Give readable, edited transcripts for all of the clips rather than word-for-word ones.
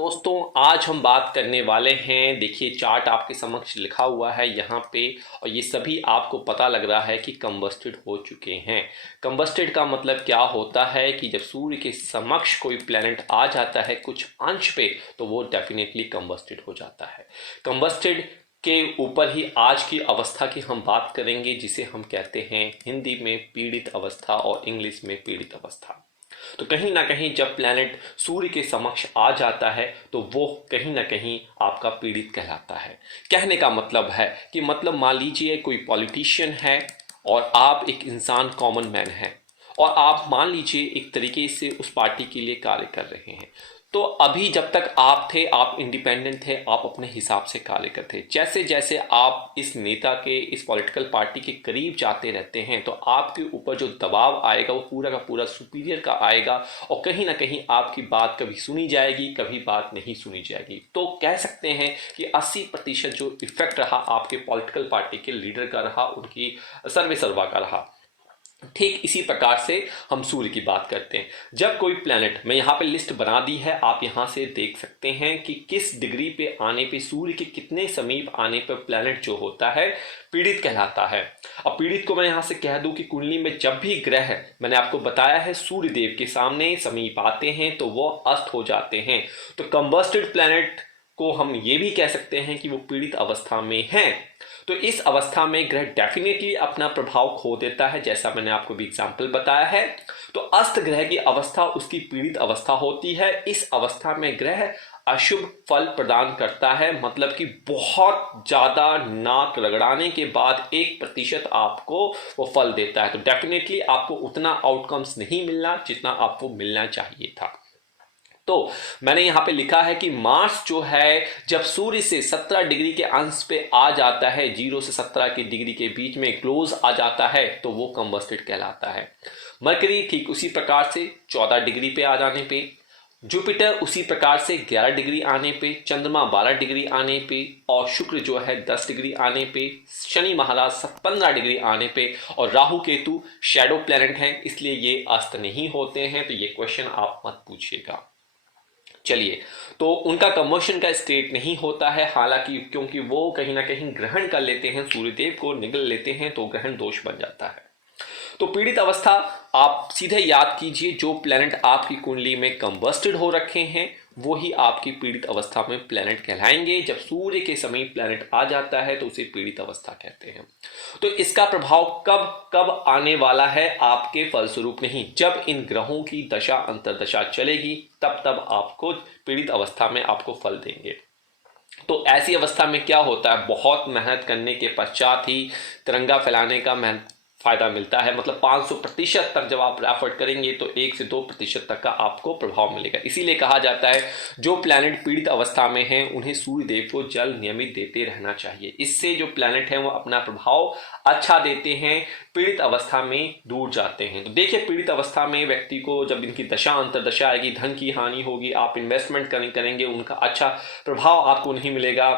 दोस्तों आज हम बात करने वाले हैं। देखिए चार्ट आपके समक्ष लिखा हुआ है यहाँ पे और ये सभी आपको पता लग रहा है कि कंबस्टेड हो चुके हैं। कंबस्टेड का मतलब क्या होता है कि जब सूर्य के समक्ष कोई प्लैनेट आ जाता है कुछ अंश पे तो वो डेफिनेटली कंबस्टेड हो जाता है। कंबस्टेड के ऊपर ही आज की अवस्था की हम बात करेंगे जिसे हम कहते हैं हिंदी में पीड़ित अवस्था और इंग्लिश में पीड़ित अवस्था। तो कहीं ना कहीं जब प्लैनेट सूर्य के समक्ष आ जाता है तो वो कहीं ना कहीं आपका पीड़ित कहलाता है। कहने का मतलब है कि मतलब मान लीजिए कोई पॉलिटिशियन है और आप एक इंसान कॉमन मैन है और आप मान लीजिए एक तरीके से उस पार्टी के लिए कार्य कर रहे हैं। तो अभी जब तक आप थे आप इंडिपेंडेंट थे, आप अपने हिसाब से कार्य करते। जैसे जैसे आप इस नेता के इस पॉलिटिकल पार्टी के करीब जाते रहते हैं तो आपके ऊपर जो दबाव आएगा वो पूरा का पूरा सुपीरियर का आएगा और कहीं ना कहीं आपकी बात कभी सुनी जाएगी कभी बात नहीं सुनी जाएगी। तो कह सकते हैं कि 80% जो इफेक्ट रहा आपके पॉलिटिकल पार्टी के लीडर का रहा, उनकी सर्वे सर्वा का रहा। ठीक इसी प्रकार से हम सूर्य की बात करते हैं। जब कोई प्लैनेट, मैं यहाँ पे लिस्ट बना दी है, आप यहाँ से देख सकते हैं कि किस डिग्री पे आने पे, सूर्य के कितने समीप आने पर प्लैनेट जो होता है पीड़ित कहलाता है। अब पीड़ित को मैं यहाँ से कह दूं कि कुंडली में जब भी ग्रह, मैंने आपको बताया है, सूर्य देव के सामने समीप आते हैं तो वो अस्त हो जाते हैं। तो कंबस्टेड प्लैनेट को हम ये भी कह सकते हैं कि वो पीड़ित अवस्था में है। तो इस अवस्था में ग्रह डेफिनेटली अपना प्रभाव खो देता है, जैसा मैंने आपको भी एग्जाम्पल बताया है। तो अस्त ग्रह की अवस्था उसकी पीड़ित अवस्था होती है। इस अवस्था में ग्रह अशुभ फल प्रदान करता है, मतलब कि बहुत ज्यादा नाक रगड़ाने के बाद 1% आपको वो फल देता है। तो डेफिनेटली आपको उतना आउटकम्स नहीं मिलना जितना आपको मिलना चाहिए था। तो मैंने यहां पे लिखा है कि मार्स जो है जब सूर्य से 17 डिग्री के अंश पे आ जाता है, 0 से 17 की डिग्री के बीच में क्लोज आ जाता है तो वो कंबस्टेड कहलाता है। मरकरी ठीक उसी प्रकार से 14 डिग्री पे आ जाने पे, जुपिटर उसी प्रकार से 11 डिग्री आने पे, चंद्रमा 12 डिग्री आने पे और शुक्र जो है 10 डिग्री आने पे, शनि महाराज 15 डिग्री आने पे और राहु केतु शैडो प्लैनेट हैं इसलिए ये अस्त नहीं होते हैं। तो ये क्वेश्चन आप मत पूछिएगा। चलिए, तो उनका कंबशन का स्टेट नहीं होता है, हालांकि क्योंकि वो कहीं ना कहीं ग्रहण कर लेते हैं, सूर्यदेव को निगल लेते हैं तो ग्रहण दोष बन जाता है। तो पीड़ित अवस्था आप सीधे याद कीजिए, जो प्लैनेट आपकी कुंडली में कंबस्टेड हो रखे हैं वो ही आपकी पीड़ित अवस्था में प्लैनेट कहलाएंगे। जब सूर्य के समीप प्लैनेट आ जाता है तो उसे पीड़ित अवस्था कहते हैं। तो इसका प्रभाव कब कब आने वाला है आपके फलस्वरूप नहीं, जब इन ग्रहों की दशा अंतरदशा चलेगी तब तब आपको पीड़ित अवस्था में आपको फल देंगे। तो ऐसी अवस्था में क्या होता है, बहुत मेहनत करने के पश्चात ही तिरंगा फैलाने का फायदा मिलता है। मतलब 500% तक जब आप एफर्ट करेंगे तो 1 से 2% तक का आपको प्रभाव मिलेगा। इसीलिए कहा जाता है जो प्लैनेट पीड़ित अवस्था में हैं उन्हें सूर्य देव को जल नियमित देते रहना चाहिए। इससे जो प्लैनेट हैं वो अपना प्रभाव अच्छा देते हैं, पीड़ित अवस्था में दूर जाते हैं। तो देखिए पीड़ित अवस्था में व्यक्ति को जब इनकी दशा अंतरदशा आएगी, धन की हानि होगी, आप इन्वेस्टमेंट करेंगे उनका अच्छा प्रभाव आपको नहीं मिलेगा,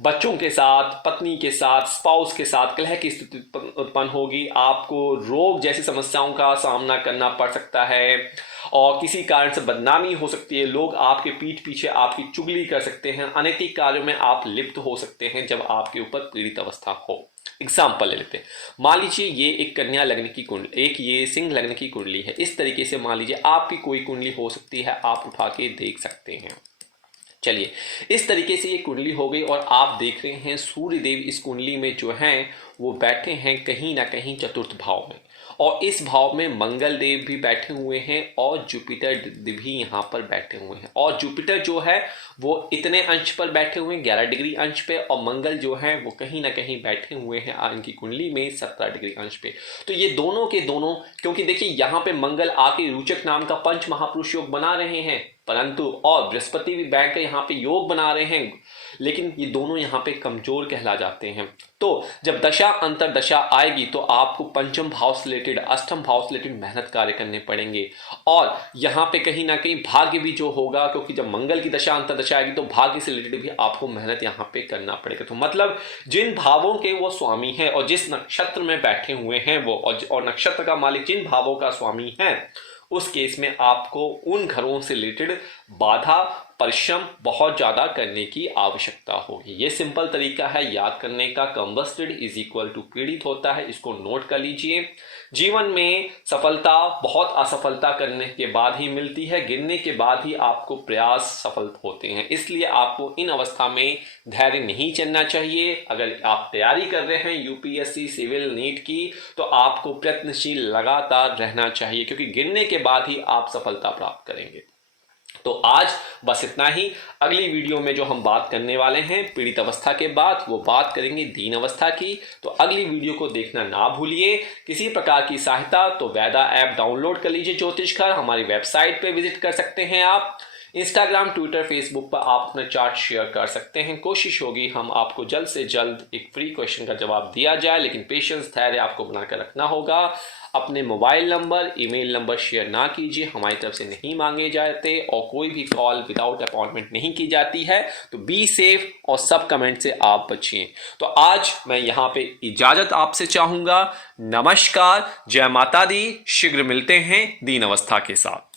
बच्चों के साथ, पत्नी के साथ, स्पाउस के साथ कलह की स्थिति उत्पन्न होगी, आपको रोग जैसी समस्याओं का सामना करना पड़ सकता है और किसी कारण से बदनामी हो सकती है, लोग आपके पीठ पीछे आपकी चुगली कर सकते हैं, अनैतिक कार्यों में आप लिप्त हो सकते हैं जब आपके ऊपर पीड़ित अवस्था हो। एग्जाम्पल ले लेते हैं, मान लीजिए ये एक कन्या लग्न की कुंडली, एक ये सिंह लग्न की कुंडली है। इस तरीके से मान लीजिए आपकी कोई कुंडली हो सकती है, आप उठा के देख सकते हैं। चलिए, इस तरीके से ये कुंडली हो गई और आप देख रहे हैं सूर्य देव इस कुंडली में जो हैं वो बैठे हैं कहीं ना कहीं चतुर्थ भाव में, और इस भाव में मंगल देव भी बैठे हुए हैं और जुपिटर भी यहाँ पर बैठे हुए हैं। और जुपिटर जो है वो इतने अंश पर बैठे हुए हैं 11 डिग्री अंश पे, और मंगल जो है वो कहीं ना कहीं बैठे हुए हैं इनकी कुंडली में 17 डिग्री अंश पे। तो ये दोनों के दोनों, क्योंकि देखिए यहाँ पे मंगल आके रुचक नाम का पंच महापुरुष योग बना रहे हैं, परंतु और बृहस्पति भी बैठ कर यहाँ पे योग बना रहे हैं, लेकिन ये दोनों यहाँ पे कमजोर कहला जाते हैं। तो जब दशा अंतर दशा आएगी तो आपको पंचम भाव से रिलेटेड, अष्टम भाव से रिलेटेड मेहनत कार्य करने पड़ेंगे, और यहाँ पे कहीं ना कहीं भाग्य भी जो होगा, क्योंकि जब मंगल की दशा अंतर दशा आएगी तो भाग्य से रिलेटेड भी आपको मेहनत यहाँ पे करना पड़ेगा। तो मतलब जिन भावों के वो स्वामी हैं और जिस नक्षत्र में बैठे हुए हैं वो, और नक्षत्र का मालिक जिन भावों का स्वामी है, उस केस में आपको उन घरों से रिलेटेड बाधा परिश्रम बहुत ज़्यादा करने की आवश्यकता होगी। ये सिंपल तरीका है याद करने का। कंबस्टेड इज इक्वल टू पीड़ित होता है, इसको नोट कर लीजिए। जीवन में सफलता बहुत असफलता करने के बाद ही मिलती है, गिरने के बाद ही आपको प्रयास सफल होते हैं। इसलिए आपको इन अवस्था में धैर्य नहीं चलना चाहिए। अगर आप तैयारी कर रहे हैं यूपीएससी, सिविल, नीट की, तो आपको प्रयत्नशील लगातार रहना चाहिए, क्योंकि गिरने के बाद ही आप सफलता प्राप्त करेंगे। तो आज बस इतना ही। अगली वीडियो में जो हम बात करने वाले हैं पीड़ित अवस्था के बाद, वो बात करेंगे दीन अवस्था की। तो अगली वीडियो को देखना ना भूलिए। किसी प्रकार की सहायता तो वेदा ऐप डाउनलोड कर लीजिए ज्योतिष घर। हमारी वेबसाइट पे विजिट कर सकते हैं आप। इंस्टाग्राम, ट्विटर, फेसबुक पर आप अपना चार्ट शेयर कर सकते हैं। कोशिश होगी हम आपको जल्द से जल्द एक फ्री क्वेश्चन का जवाब दिया जाए, लेकिन पेशेंस, धैर्य आपको बनाकर रखना होगा। अपने mobile number, email number share ना कीजिए, हमारी तरफ से नहीं मांगे जाते, और कोई भी कॉल विदाउट अपॉइंटमेंट नहीं की जाती है। तो बी सेफ और सब कमेंट से आप बचिए। तो आज मैं यहाँ पे इजाजत आपसे चाहूंगा। नमस्कार, जय माता दी। शीघ्र मिलते हैं दीन अवस्था के साथ।